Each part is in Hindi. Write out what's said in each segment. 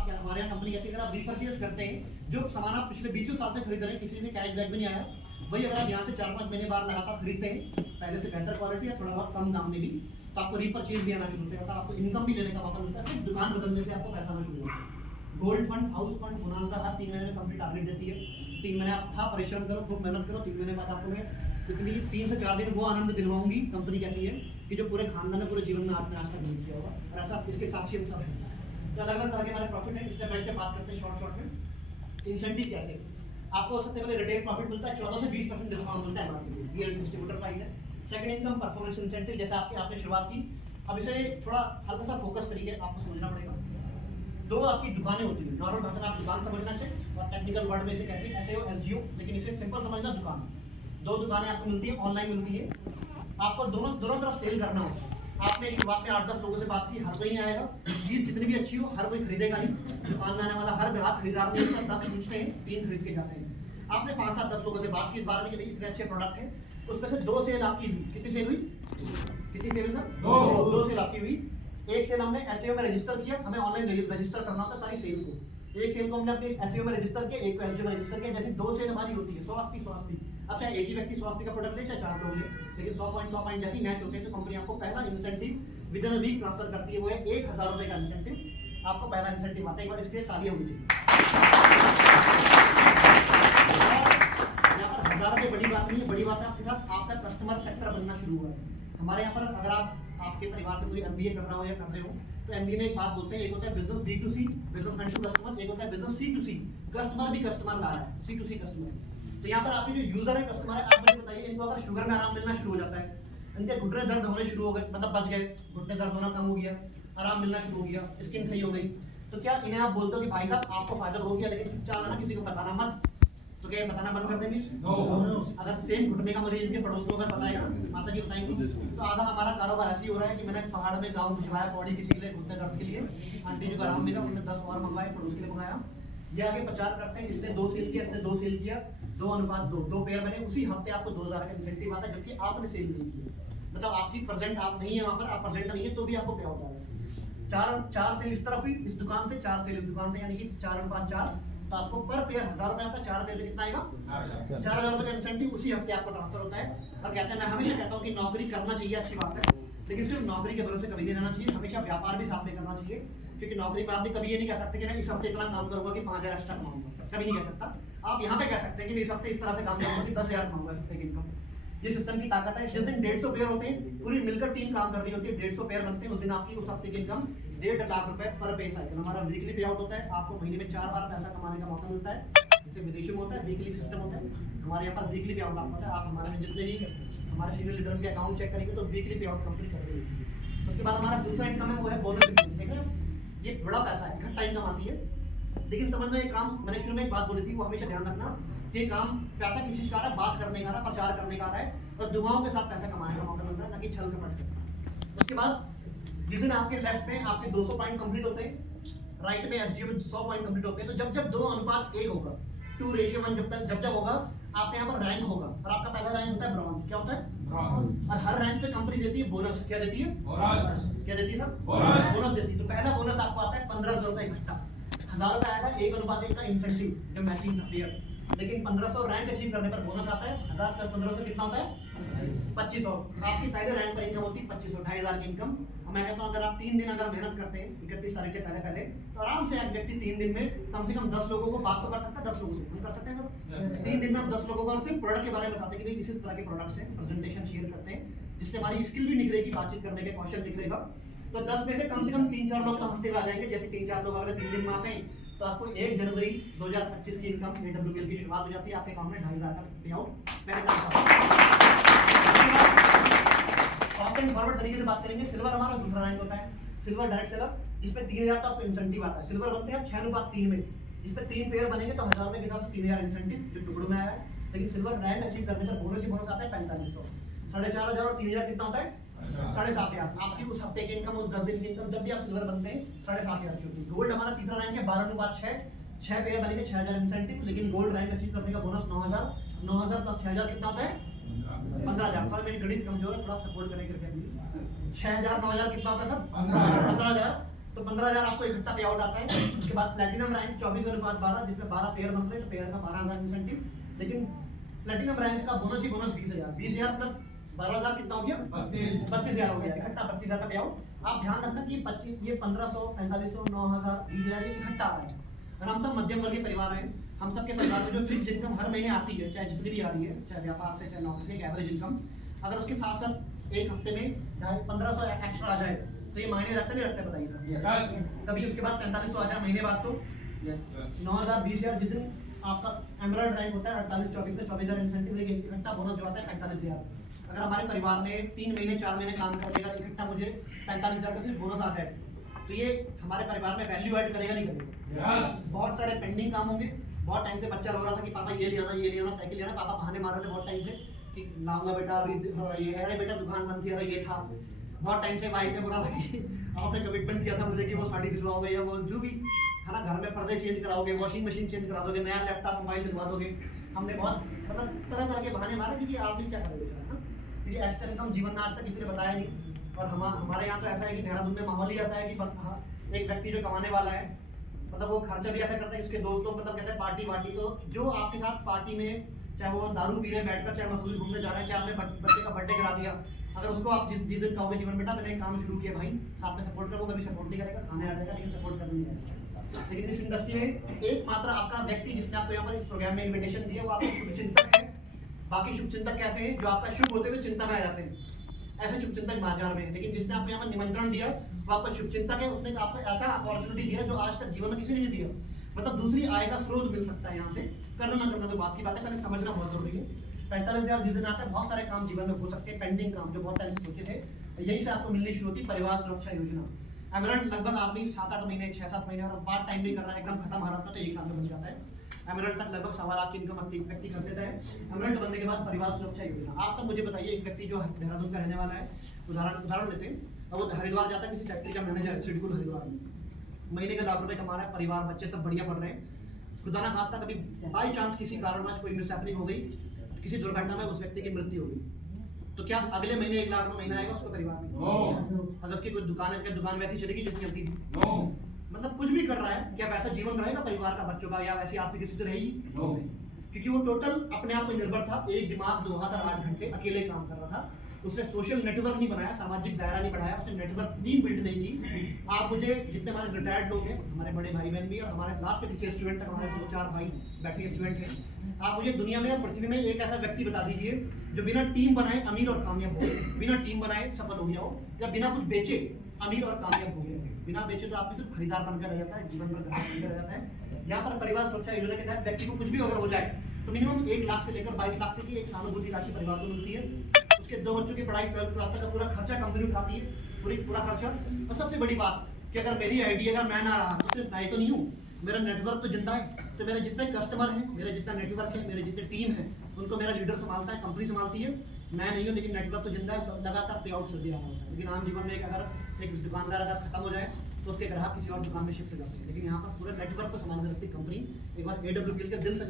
आप हमारे यहाँ कंपनी कहती है अगर आप रीपर्चेज करते हैं, जो सामान आप पिछले 20 साल से खरीद रहे हैं, किसी ने कैश बैक भी नहीं आया, वही अगर आप यहाँ से 4-5 महीने बाद लगातार खरीदते हैं पहले से बेहतर क्वालिटी या थोड़ा बहुत कम दाम में भी, तो आपको रीपर्चेज भी आना शुरू होता है, मतलब आपको इनकम भी लेने का मौका मिलता है। सिर्फ दुकान बदलने से आपको पैसा आना शुरू होता है। Gold fund, house fund, Sonalika हर 3 महीने में कंपनी टारगेट देती है। 3 महीने आप था परिश्रम करो, खूब मेहनत करो, 3 महीने बाद आपको मैं इतनी 3 से 4 दिन वो आनंद दिलवाऊंगी, कंपनी कहती है कि जो पूरे खानदान ने पूरे जीवन में आपने आज तक नहीं किया होगा। और ऐसा इसके साक्षी हम सब हैं। तो अलग अलग तरह के हमारे प्रॉफिट है, स्टेप बाय स्टेप बात करते हैं शॉर्ट में। इंसेंटिव कैसे आपको सबसे पहले रिटेल प्रॉफिट मिलता है, 14 से 20% डिस्काउंट मिलता है मार्केट में, ये डिस्ट्रीब्यूटर प्राइस है। सेकंड इनकम परफॉर्मेंस इंसेंटिव, जैसे आपने शुरुआत की, अब इसे थोड़ा हल्का सा फोकस करिए, आपको समझना पड़ेगा। 2 आपकी दुकानें होती है, नॉर्मल भाषा में आप दुकान समझना चाहिए और टेक्निकल वर्ड में इसे कहते हैं एसईओ एसजीओ, लेकिन इसे सिंपल समझना दुकान। 2 दुकानें आपको मिलती है, ऑनलाइन मिलती है। आपको दोनों तरफ सेल करना होता है। आपने शुरुआत में 8-10 लोगों से बात की, हर कोई नहीं आएगा, चीज़ कितनी भी अच्छी हो हर कोई खरीदेगा नहीं। दुकान में आने वाला हर ग्राहक खरीदार नहीं होता, 10 पूछते हैं, 3 खरीद के जाते हैं। आपने 5-7-10 लोगों से बात की इस बारे में कि भाई इतने अच्छे प्रोडक्ट हैं, उसमें से 2 सेल आपकी हुई। कितनी सेल हुई? कितनी सेल हुई सर? 2 सेल आपकी हुई। एक सेल हमने एसईओ में रजिस्टर किया, हमें ऑनलाइन रजिस्टर करना होता है सारी सेल को। एक सेल को हमने अपने एसईओ में रजिस्टर किया, एक को एसईओ में रजिस्टर किया। जैसे 2 सेल हमारी होती है 100-80 अब चाहे एक ही व्यक्ति 100 का प्रोडक्ट ले, चाहे 4 लोग ले, लेकिन 100 पॉइंट जैसे मैच होते हैं तो कंपनी आपको पहला incentive with in a week transfer करती है, वो है 1000 रुपये का इंसेंटिव। आपको पहला इंसेंटिव आता है, एक बार इसके लिए तालियां होनी चाहिए। यहाँ पर 1000 रुपये बड़ी बात नहीं है, बड़ी बात है आपके साथ आपका कस्टमर सेक्टर बनना शुरू हुआ है। हमारे यहाँ पर अगर आपके परिवार से कोई एमबीए कर रहा हो या कर रहे हो, तो एमबीए में एक बात बोलते हैं, एक होता है business B2C, business man to customer, एक होता है बिजनेस C2C, कस्टमर भी कस्टमर ला रहा है, C2C कस्टमर। तो यहाँ पर आपके जो यूजर है, कस्टमर है, आप मुझे बताइए, इनको अगर शुगर में आराम मिलना शुरू हो जाता है, इनके घुटने दर्द होने शुरू हो गए, मतलब बच गए, घुटने दर्द होना कम हो गया, आराम मिलना शुरू हो गया, स्किन सही हो गई, तो क्या इन्हें आप बोलते हो कि भाई साहब आपको फायदा हो गया, लेकिन चुपचाप है ना, किसी को बताना मत, तो क्या बताना बंद कर देंगे? अगर सेम घुटने का मरीज इनके पड़ोस में अगर बताएगा, माता जी बताएंगी, तो आधा हमारा कारोबार ऐसे ही हो रहा है कि मैंने पहाड़ में गाँव भिजवाया पौड़ी किसी के लिए घुटने दर्द के लिए, आंटी जी को आराम मिला, उन्होंने 10 और मंगवाए, पड़ोस के लिए मंगाया। ये आगे प्रचार करते हैं, इसने 2 सेल किया, इसने 2 सेल किया, 2:2 पेयर बने, उसी हफ्ते आपको 2000 का इंसेंटिव आता है, जबकि आपने सेल नहीं किया, मतलब आपकी प्रेजेंट आप नहीं है वहाँ पर, आप प्रेजेंट नहीं है तो भी आपको क्या होता है, 4 सेल इस तरफ हुई इस दुकान से, 4 सेल इस दुकान से, यानी कि 4:4, तो आपको पर पेयर 1000 रुपये आता है, 4 पेयर में कितना आएगा? 4000 रुपये का इंसेंटिव उसी हफ्ते आपको ट्रांसफर होता है। और कहते हैं, मैं हमेशा कहता हूँ कि नौकरी करना चाहिए, अच्छी बात है, लेकिन सिर्फ नौकरी के भरोसे कभी नहीं रहना चाहिए, हमेशा व्यापार भी साथ में करना चाहिए, क्योंकि नौकरी में आप कभी ये नहीं कह सकते कि मैं इस हफ्ते इतना काम करूंगा कि 5000 एक्स्ट्रा कमाऊंगा, कभी नहीं कह सकता। आप यहाँ पे कह सकते हैं कि मैं इस हफ्ते इस तरह से काम करूंगा कि 10,000 कमाऊंगा इस हफ्ते की इनकम। ये सिस्टम की ताकत है। जिस दिन 150 पेयर होते हैं, पूरी मिलकर टीम काम कर रही होती है, 150 पेयर बनते हैं, उस दिन आपकी उस हफ्ते की इनकम 1.5 लाख रुपए पर पे साइकिल। हमारा वीकली पे आउट होता है, आपको महीने में 4 बार पैसा कमाने का मौका मिलता है, जैसे विदेशों में होता है, वीकली सिस्टम होता है, हमारे यहाँ पर वीकली पे आउट होता है। आप हमारे जितने भी हमारे सीनियर लीडर के अकाउंट चेक करेंगे तो वीकली पे आउट कंप्लीट कर रही है। उसके बाद हमारा दूसरा इनकम है, वो है बोनस इनकम। देख रहे हैं, ये बड़ा पैसा है, इकट्ठा इनकम आती है, लेकिन समझना ये काम, मैंने शुरू में एक बात बोली थी, वो हमेशा ध्यान रखना कि काम पैसा किसी चीज का आ रहा है, बात करने का आ रहा है, प्रचार करने का आ रहा है, और दुआओं के साथ पैसा कमाने का मौका मिलता है, ना कि छल कपट का। उसके बाद जिस दिन आपके लेफ्ट में आपके 200 पॉइंट कंप्लीट होते हैं, राइट में एसजीओ में 100 पॉइंट कंप्लीट होते हैं, तो जब 2:1 होगा, 2:1 जब होगा, आपके यहाँ पर रैंक होगा, और आपका पहला रैंक होता है ब्रॉन्ज। क्या होता है? और हर रैंक पे कंपनी देती है बोनस। क्या देती है? क्या देती है सर? बोनस देती है। तो पहला बोनस आपको आता है 1500 रुपये इकट्ठा, 1000 रुपये आएगा 1:1 का इंसेंटिव जो मैचिंग था क्लियर, लेकिन 1500 रैंक अचीव करने पर बोनस आता है। 1000 + 1500 कितना होता है? 2500। आपकी पहले रैंक पर इनकम होती है 2500, 2500 की इनकम। और मैं कहता हूँ अगर आप 3 दिन अगर मेहनत करते हैं 31 तारीख से पहले तो आराम से एक व्यक्ति 3 दिन में कम से कम 10 लोगों को बात तो कर सकता है, 10 लोगों से हम कर सकते हैं सर। 3 दिन में हम 10 लोगों को सिर्फ प्रोडक्ट के बारे में बताते हैं कि भाई इस तरह के प्रोडक्ट्स हैं, प्रेजेंटेशन शेयर करते हैं, जिससे हमारी स्किल भी निखरेगी, बातचीत करने के कौशल निखरेगा। तो 10 में से कम 3-4 लोग तो हंसते हुए आ जाएंगे। जैसे 3-4 लोग अगर 3 दिन में आते हैं तो आपको 1 जनवरी 2025 की इनकम AWL की शुरुआत हो जाती है, आपके अकाउंट में 2500 का पे आउट पहले फॉरवर्ड तरीके से बात करेंगे। सिल्वर हमारा दूसरा रैंक होता है, सिल्वर डायरेक्ट सेलर, इस पे 3000 का आपको इंसेंटिव आता है। सिल्वर बनते हैं 6:3 में, इस पे 3 पेयर बनेंगे तो 1000 रुपए के हिसाब से 3000 इंसेंटिव जो टुकड़ों में आया है। लेकिन सिल्वर रैंक अचीव करने पर बोनस ही बोनस आता है 4500। 4500 और 3000 कितना होता है? 7500। आपकी उस हफ्ते की इनकम, उस 10 दिन की इनकम जब भी आप सिल्वर बनते हैं 7500 की होती है। गोल्ड हमारा तीसरा रैंक है 12:6, 6 पेयर बनेंगे 6000 इंसेंटिव, लेकिन गोल्ड रैंक अचीव करने का बोनस 9000। 9000 + 6000 कितना होता है? 15000। पर मेरी गणित कमजोर है, थोड़ा सपोर्ट करें कृपया प्लीज। 6000 9000 कितना होता है सर? 15000। तो 15,000 आपको इकट्ठा पे आउट आता है। उसके बाद प्लेटिनम रैंक 24/12 जिसमें 12 पेयर बन रहे हैं, तो पेयर का 12,000 इंसेंटिव। लेकिन प्लेटिनम रैंक का बोनस ही बोनस 20,000 प्लस 12,000 कितना हो गया, 32,000 हो गया, इकट्ठा 32,000 का पे आउट। आप ध्यान रखना कि 1500, 4500, 9,000, 20,000 ये इकट्ठा आ रहा है। और हम सब मध्यम वर्गीय परिवार हैं, हम सबके परिवार में जो फिक्स इनकम हर महीने आती है, चाहे जितनी भी आ रही है, चाहे व्यापार से चाहे नौकरी से, एक एवरेज इनकम, अगर उसके साथ साथ एक हफ्ते में 1500 एक्स्ट्रा आ जाए तो ये मायने रखते नहीं रखते, बताइए सर। कभी उसके बाद 4500 आ जाए महीने बाद तो 9,000, 20,000, जिस दिन आपका एमराल्ड रैंक होता है 48-24 में 24,000 इंसेंटिव, लेकिन इकट्ठा बोनस जो आता है 45,000। अगर हमारे परिवार में 3 महीने 4 महीने काम करने का इकट्ठा मुझे 45,000 का सिर्फ बोनस आ जाए, तो ये हमारे परिवार में वैल्यू ऐड करेगा नहीं करेगा। बहुत सारे पेंडिंग काम होंगे। बहुत टाइम से बच्चा रो रहा था कि पापा ये ले आना साइकिल ले आना, पापा बहाने मार रहे थे बहुत टाइम से कि लाऊंगा बेटा, अभी ये अरे बेटा दुकान बंद थी, अरे ये था। बहुत टाइम से वाइफ ने बोला था कि आपने कमिटमेंट किया था मुझे कि वो साड़ी दिलवाओगे या वो जो भी है ना, घर में पर्दे चेंज कराओगे, वॉशिंग मशीन चेंज करा दोगे, नया लैपटॉप मोबाइल दिलवा दोगे। हमने बहुत मतलब तरह तरह के बहाने मारे, क्योंकि आप भी क्या करोगे ना, क्योंकि एक्स्ट्रा इनकम जीवन में आज तक किसी ने बताया नहीं। और हमारे यहाँ तो ऐसा है कि देहरादून में माहौल ही ऐसा है कि एक व्यक्ति जो कमाने वाला है, मतलब वो खर्चा भी ऐसा करता है कि उसके दोस्तों मतलब कहते हैं पार्टी वार्टी, तो जो आपके साथ पार्टी में चाहे वो दारू पी रहे बैठकर, चाहे मसूरी घूमने जा रहे हैं, चाहे आपने बच्चे का बर्थडे करा दिया, अगर उसको आप जिस दिन कहोगे जीवन बेटा मैंने एक काम शुरू किया भाई साथ में सपोर्ट करो, कभी सपोर्ट नहीं करेगा, खाने आ जाएगा लेकिन सपोर्ट करने नहीं आएगा। लेकिन इस इंडस्ट्री में एकमात्र आपका व्यक्ति जिसने आपको यहाँ पर इस प्रोग्राम में इन्विटेशन दिया वो आपका शुभचिंतक है। बाकी शुभचिंतक कैसे हैं, जो आपका शुभ होते हुए चिंता में आ जाते हैं, ऐसे शुभचिंतक बाजार में है। लेकिन जिसने आपको यहाँ पर निमंत्रण दिया वो आपका शुभचिंतक है, उसने आपको ऐसा अपॉर्चुनिटी दिया जो आज तक जीवन में किसी ने नहीं दिया। मतलब दूसरी आय का स्रोत मिल सकता है यहाँ से, करना ना करना तो बात की बात है, पहले समझना बहुत जरूरी है। 45,000 जिस दिन आता है, बहुत सारे काम जीवन में हो सकते हैं, पेंडिंग काम जो बहुत टाइम से सोचे थे, यही से आपको मिलनी शुरू होती है परिवार सुरक्षा योजना। एमरल्ड लगभग आदमी 7-8 महीने 6-7 महीने और पार्ट टाइम भी कर रहा है, एकदम खत्म हो रहा था तो 1 साल में बन जाता है। एमरल्ड तक लगभग 1.25 लाख की इनकम व्यक्ति कर देता है। एमरल्ड बनने के बाद परिवार सुरक्षा योजना, आप सब मुझे बताइए, एक व्यक्ति जो देहरादून का रहने वाला है, उदाहरण लेते हैं, और वो हरिद्वार जाता है, किसी फैक्ट्री का मैनेजर है सिडकुल हरिद्वार में, महीने का 1 लाख रुपए कमा रहा है, परिवार बच्चे सब बढ़िया पढ़ रहे हैं। खुदा ना खास्ता कभी बाई चांस किसी कारणवश कोई मिसहैपनिंग हो गई, किसी दुर्घटना में उस व्यक्ति की मृत्यु हो गई, तो क्या अगले महीने 1 लाख रुपए महीना आएगा उसको परिवार में? अगर उसकी कोई दुकान है, दुकान वैसी चलेगी जैसी चलती थी? मतलब कुछ भी कर रहा है, क्या वैसा जीवन रहेगा परिवार का, बच्चों का, या वैसी आर्थिक स्थिति रहेगी? क्योंकि वो टोटल अपने आप पर निर्भर था, एक दिमाग 2 हाथ और 8 घंटे अकेले काम कर रहा था। उसने सोशल नेटवर्क नहीं बनाया, सामाजिक दायरा नहीं बढ़ाया, उसने नेटवर्क टीम बिल्ड नहीं की। आप मुझे जितने हमारे रिटायर्ड लोग हैं, हमारे बड़े भाई बहन भी, और हमारे क्लास में पीछे स्टूडेंट हमारे 2-4 भाई बैठे स्टूडेंट हैं, आप मुझे दुनिया में पृथ्वी में एक ऐसा व्यक्ति बता दीजिए जो बिना टीम बनाए अमीर और कामयाब हो, बिना टीम बनाए सफल हो गया हो, या बिना कुछ बेचे अमीर और कामयाब हो गया। बिना बेचे तो आपके सिर्फ खरीदार बनकर रह जाता है, जीवन भर ग्राहक बनकर रह जाता है। यहाँ पर परिवार सुरक्षा योजना के तहत व्यक्ति को कुछ भी अगर हो जाए तो मिनिमम 1 लाख से लेकर 22 लाख तक की एक सहानुभूति राशि परिवार को मिलती है। उसके 2 बच्चों की पढ़ाई 12th क्लास तक का पूरा खर्चा कंपनी उठाती है, पूरा खर्चा। और सबसे बड़ी बात कि अगर मेरी आईडी अगर मैं ना रहा तो सिर्फ मैं तो नहीं हूँ, मेरा नेटवर्क तो जिंदा है। तो मेरे जितने कस्टमर हैं, मेरे जितना नेटवर्क है, मेरे जितने टीम है, उनको मेरा लीडर संभालता है, कंपनी संभालती है, मैं नहीं हूँ, लेकिन नेटवर्क तो जिंदा है, तो लगातार पे आउट दे रहा होता है। लेकिन आम जीवन में अगर एक दुकानदार अगर खत्म हो जाए तो उसके ग्राहक किसी और दुकान में शिफ्ट हो जाते हैं, लेकिन यहाँ पर पूरे नेटवर्क को संभाल रखती कंपनी। एक बार AWPL के दिल से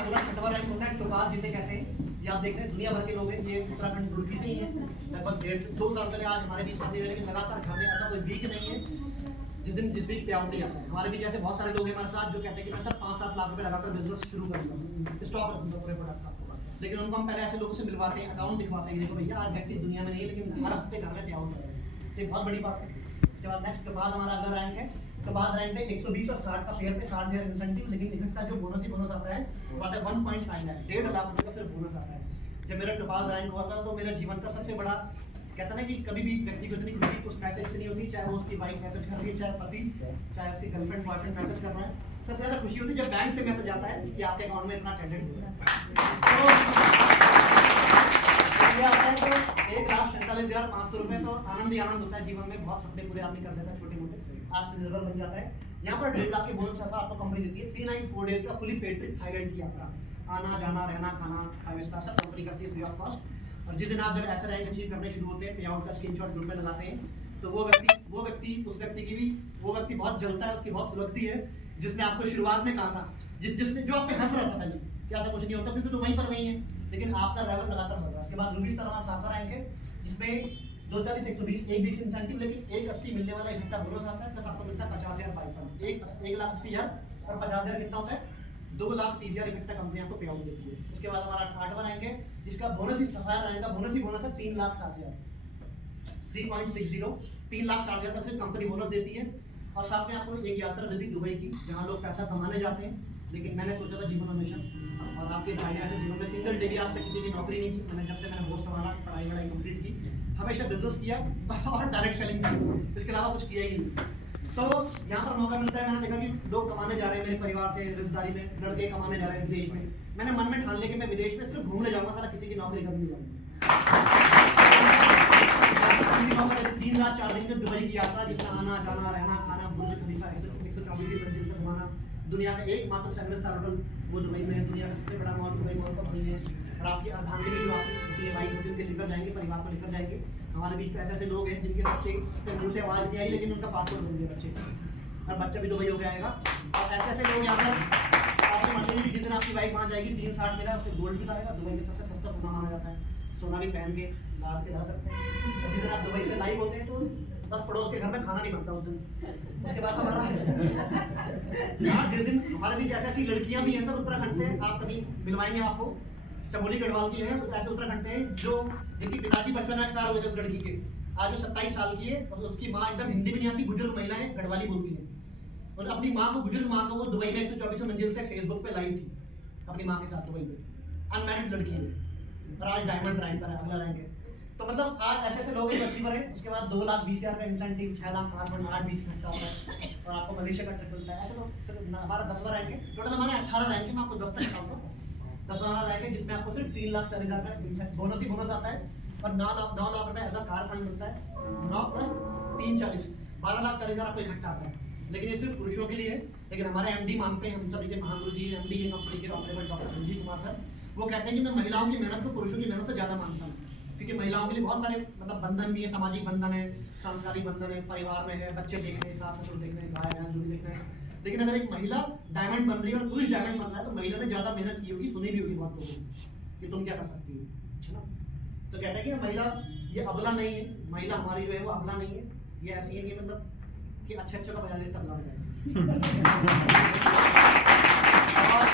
अगला 6वां रैंक होता है टोपाज जिसे कहते हैं। ये आप देख रहे हैं दुनिया भर के लोग हैं, ये उत्तराखंड रुड़की से ही है, लगभग 1.5 से 2 साल पहले आज हमारे बीच शादी है, लेकिन लगातार घर में ऐसा कोई वीक नहीं है जिस वीक पे आउट नहीं आता है। हमारे बीच ऐसे बहुत सारे लोग हैं हमारे साथ जो कहते हैं कि मैं सर 5-7 लाख रुपए लगाकर बिजनेस शुरू करूंगा, स्टॉक रखूंगा पूरे प्रोडक्ट का, लेकिन उनको हम पहले ऐसे लोगों से मिलवाते हैं, अकाउंट दिखवाते हैं, देखो भैया आज व्यक्ति दुनिया में नहीं है लेकिन हर हफ्ते घर में पे आउट कर रहे हैं, तो बहुत बड़ी बात है। इसके बाद नेक्स्ट टोपाज हमारा अगला रैंक है। टोपाज रैंक पे 120 और 60 का पेयर पे 60,000 इंसेंटिव, लेकिन इकट्ठा जो बोनस ही बोनस आता है वो आता है 1.5 लाख, 1.5 लाख रुपए का सिर्फ बोनस आता है। जब मेरा टोपाज रैंक हुआ था तो मेरे जीवन का सबसे बड़ा कहता ना कि कभी भी व्यक्ति को इतनी खुशी उस मैसेज से नहीं होती, चाहे वो उसकी वाइफ मैसेज कर रही है, चाहे पति, चाहे उसकी गर्लफ्रेंड बॉयफ्रेंड मैसेज कर रहा है, सबसे ज्यादा खुशी होती है जब बैंक से मैसेज आता है कि आपके अकाउंट में इतना क्रेडिट हुआ है। तो आता है तो 1,47,500 रुपए, तो आनंद ही आनंद होता है जीवन में, बहुत सपने पूरे आदमी कर देता है, छोटे मोटे आत्मनिर्भर बन जाता है। यहाँ पर 1.5 लाख के बोनस ऐसा आपको कंपनी देती है। 394 डेज का फुली पेड ट्रिप थाईलैंड की यात्रा, आना जाना रहना खाना 5 स्टार सब कंपनी करती है फ्री ऑफ कॉस्ट। और जिस दिन आप जब ऐसा रैंक अचीव करने शुरू होते हैं, पे आउट का स्क्रीनशॉट ग्रुप में लगाते हैं, तो वो व्यक्ति बहुत जलता है, उसकी बहुत सुलगती है, जिसने आपको शुरुआत में कहा था, जिसने जो आप पे हंस रहा था पहले कि ऐसा कुछ नहीं होता क्योंकि तो वहीं पर वही है, लेकिन आपका लेवल लगातार बढ़ रहा है। उसके बाद रूबी स्टार हमारा 7वां रैंक है। जिसमें 240 120 एक 20 इंसेंटिव, लेकिन 180 मिलने वाला इकट्ठा बोनस आता है, प्लस आपको मिलता है 50,000 बाई फंड। 1,80,000 और 50,000 कितना होता है, 2,30,000 इकट्ठा कंपनी आपको पे आउट देती है। उसके बाद हमारा 8वां रैंक है जिसका बोनस ही सफायर रैंक का बोनस ही बोनस है 3,60,000, 3.60 3,60,000 का सिर्फ कंपनी बोनस देती है। और साथ में आपको एक यात्रा देती है दुबई की, जहाँ लोग पैसा कमाने जाते हैं। लेकिन मैंने सोचा था जीवन में मिशन, और आपके भाई ऐसे जीवन में सिंगल डे भी आज तक किसी की नौकरी नहीं की। मैंने जब से मैंने बहुत संभाला, पढ़ाई कंप्लीट की, हमेशा बिजनेस किया और डायरेक्ट सेलिंग की, इसके अलावा कुछ किया ही नहीं। तो यहाँ पर मौका मिलता है, मैंने देखा कि लोग कमाने जा रहे हैं, मेरे परिवार से रिश्तेदारी में लड़के कमाने जा रहे हैं विदेश में। मैंने मन में ठान लिया कि मैं विदेश में सिर्फ घूमने जाऊंगा, सारा किसी की नौकरी करने जाऊंगा। 3 रात 4 दिन की दुबई की यात्रा, जिसमें आना जाना रहना खाना, बुर्ज खलीफा 124 मंजिल तक घुमाना, दुनिया का एकमात्र 7 स्टार होटल वो दुबई में है, दुनिया का सबसे बड़ा मॉल दुबई मॉल का बनी है। और आपकी अर्धांगिनी जो आपकी होती है वाइफ होती है, उनके लेकर जाएंगे, परिवार को लेकर जाएंगे। हमारे बीच में ऐसे लोग हैं जिनके बच्चे से मुंह से आवाज़ नहीं आई, लेकिन उनका पासपोर्ट बन गया बच्चे, और बच्चा भी दुबई हो गया आएगा। और ऐसे लोग यहाँ पर आपकी मंडली भी, जिस दिन आपकी वाइफ वहाँ जाएगी 360 मेरा उससे गोल्ड भी लाएगा। दुबई में सबसे सस्ता सोना माना जाता है, सोना भी पहन के लाद के रह सकते हैं। जिस दिन आप दुबई से लाइव होते हैं तो बस पड़ोस के घर में खाना नहीं बनता उस दिन। उसके बाद हमारा जिस दिन हमारे बीच ऐसी लड़कियां भी हैं सर उत्तराखंड से, आप कभी मिलवाएंगे आपको, चमोली गढ़वाल की है, ऐसे उत्तराखंड से जो जिनकी पिताजी बचपन में एक्सपायर हो गए थे उस लड़की के, आज वो 27 साल की है और उसकी माँ एकदम हिंदी भी नहीं आती, बुजुर्ग महिला है, गढ़वाली बोलती है। और अपनी माँ को, बुजुर्ग माँ को, वो दुबई में 124 मंजिल से फेसबुक पे लाइव थी अपनी माँ के साथ दुबई में, अनमैरिड लड़की है, और आज डायमंड रैंक पर है, अगला रैंक है। तो मतलब आज ऐसे लोग हैं जो अचीवर है। उसके बाद 2,20,000 का इंसेंटिव, 6 लाख 8,20 घंटा होता है, और आपको मलेशिया का ट्रिप मिलता है। ऐसे लोग हमारा 10वां रैंक है, टोटल हमारे 18 रैंक है, मैं आपको 10 तक बताऊंगा। 10वां रैंक है जिसमें आपको सिर्फ 3,40,000 का बोनस ही बोनस आता है, और 9 लाख रुपए एज अ कार फंड मिलता है। 9 प्लस 3 40 12,40,000 आपको इकट्ठा आता है। लेकिन ये सिर्फ पुरुषों के लिए है। लेकिन हमारे एमडी मानते हैं, हम सभी के महागुरु जी एमडी है कंपनी के operator doctor Sanjeev Kumar sir, वो कहते हैं कि मैं महिलाओं की मेहनत को पुरुषों की मेहनत से ज़्यादा मानता हूँ, क्योंकि महिलाओं के लिए बहुत सारे मतलब बंधन भी है, सामाजिक बंधन है, सांस्कृतिक बंधन है, परिवार में है, बच्चे देखने, सास ससुर देखने, भाई बहन जो भी देखना है। लेकिन अगर एक महिला डायमंड बन रही है और पुरुष डायमंड बन रहा है, तो महिला ने ज़्यादा मेहनत की होगी, सुनी भी होगी बहुत लोगों को कि तुम क्या कर सकती हो, है ना। तो कहते हैं कि महिला ये अबला नहीं है, महिला हमारी जो है वो अबला नहीं है, ये ऐसी है कि मतलब कि अच्छे का बजा ले तबला बजाए। और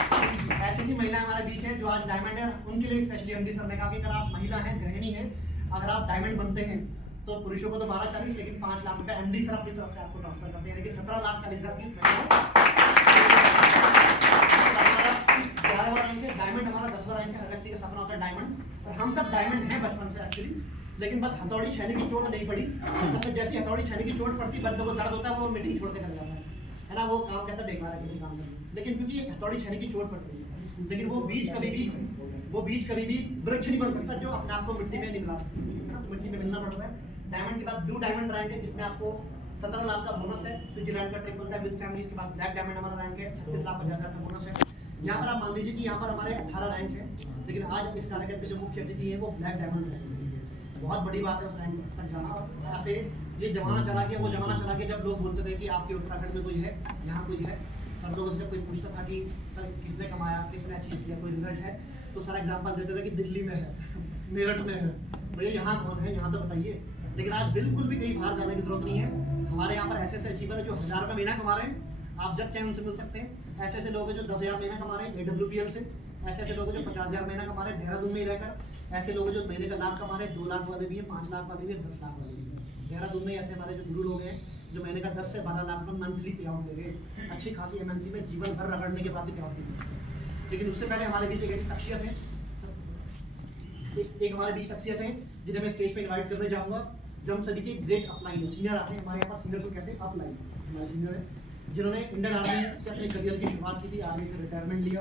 ऐसी महिलाएं हमारे बीच हैं जो आज डायमंड है, उनके लिए स्पेशली एमडी सर ने कहा कि अगर आप महिला हैं, गृहिणी हैं, अगर आप डायमंड बनते हैं तो पुरुषों को तो 12,40, लेकिन 5 लाख रुपए एमडी सर अपनी तरफ से आपको ट्रांसफर करते हैं, यानी कि 17,40,000 की डायमंड हमारा 10वां रैंक है। हर व्यक्ति का सपना होता है डायमंड, और हम सब डायमंड हैं बचपन से एक्चुअली, लेकिन बस हथौड़ी छेने की चोट नहीं पड़ी। सबसे जैसी हथौड़ी छेने की चोट पड़ती, बंदे को दर्द होता है, वो मीटिंग छोड़ के चला जाता है ना, वो काम कहता है बेकार है किसी काम करना। लेकिन क्योंकि हथौड़ी छेने की चोट पड़ती है, लेकिन वो बीज कभी भी वृक्ष नहीं बन सकता जो अपने आप को मिट्टी में नहीं मिला सकता, तो मिट्टी में मिलना पड़ता है। डायमंड के बाद ब्लू डायमंड रैंक है, जिसमें आपको 17 लाख का बोनस है, स्विट्जरलैंड का ट्रिप होता है विद फैमिली। इसके बाद ब्लैक डायमंड हमारा रैंक है, 36,50,000 का बोनस है। यहाँ पर आप मान लीजिए कि यहाँ पर हमारे 18 रैंक है, लेकिन आज इस कार्यक्रम के जो मुख्य अतिथि है वो ब्लैक डायमंड रैंक है। बहुत बड़ी बात है उस रैंक तक जाना। और ऐसे ये जमाना चला गया, वो जमाना चला गया जब लोग बोलते थे कि आपके उत्तराखंड में कोई है, यहाँ कोई है। सर लोग उससे कोई पूछता था कि सर किसने कमाया, किसने अचीव किया, कोई रिजल्ट है, तो सर एग्जाम्पल देते थे कि दिल्ली में है, मेरठ में है, भैया यहाँ कौन है, यहाँ तो बताइए। लेकिन आज बिल्कुल भी कहीं बाहर जाने की जरूरत नहीं है। हमारे यहाँ पर ऐसे अचीवर है जो 1,000 रुपये महीना कमा रहे हैं, आप जब चाहें उनसे मिल सकते हैं। ऐसे लोग हैं जो 10,000 महीना कमा रहे हैं AWPL से, ऐसे लोग हैं जो 50,000 महीना कमा रहे हैं देहरादून में ही रहकर, ऐसे लोग हैं जो महीने का लाख कमा रहे हैं, 2 लाख वाले भी हैं, 5 लाख वाले भी हैं, 10 लाख वाले भी हैं। देहरादून में ऐसे हमारे जो गुरु लोग हैं जो महीने का 10 से 12 लाख में मंथली पे आउट दे रहे, अच्छी खासी MNC में जीवन भर रगड़ने के बाद भी पे आउट दे। लेकिन उससे पहले हमारे बीच एक ऐसी शख्सियत है, एक हमारे बीच शख्सियत है जिन्हें मैं स्टेज पे इनवाइट करने जाऊँगा, जो हम सभी के ग्रेट अपलाइन है, सीनियर आते हैं हमारे यहाँ पर, सीनियर को कहते हैं अपलाइन, हमारे सीनियर है जिन्होंने इंडियन आर्मी से अपने करियर की शुरुआत की थी, आर्मी से रिटायरमेंट लिया,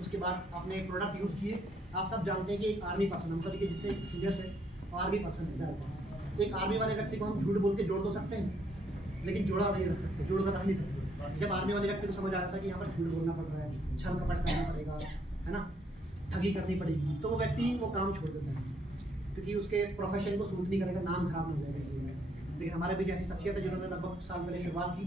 उसके बाद अपने प्रोडक्ट यूज़ किए। आप सब जानते हैं कि एक आर्मी पर्सन, हम सभी के जितने सीनियर्स हैं आर्मी पर्सन है। एक आर्मी वाले व्यक्ति को हम झूठ बोल के जोड़ तो सकते हैं, लेकिन जोड़ा नहीं रख सकते, जोड़ कर रख नहीं सकते। जब आर्मी वाले व्यक्ति को समझ आ जाता है कि यहाँ पर झूठ बोलना पड़ रहा है, छल कपट करना पड़ेगा, है ना, ठगी करनी पड़ेगी, तो वो व्यक्ति वो काम छोड़ देता है, क्योंकि उसके प्रोफेशन को सूट नहीं करेगा, नाम खराब नहीं जाएगा। लेकिन हमारे बीच ऐसी शख्सियत है जिन्होंने लगभग साल पहले शुरुआत की,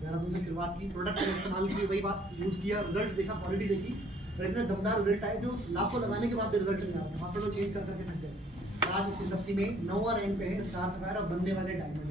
देहरादून से शुरुआत की, प्रोडक्ट का इस्तेमाल की, वही बात यूज़ किया, रिजल्ट देखा, क्वालिटी देखी, और इतने दमदार रिजल्ट आए जो लाखों लगाने के बाद रिजल्ट नहीं आ रहा था, हॉस्पिटल चेंज कर करके थक गए। आज इस इंडस्ट्री में नंबर रैंक पे है स्टार सफायर और बनने वाले डायमंड।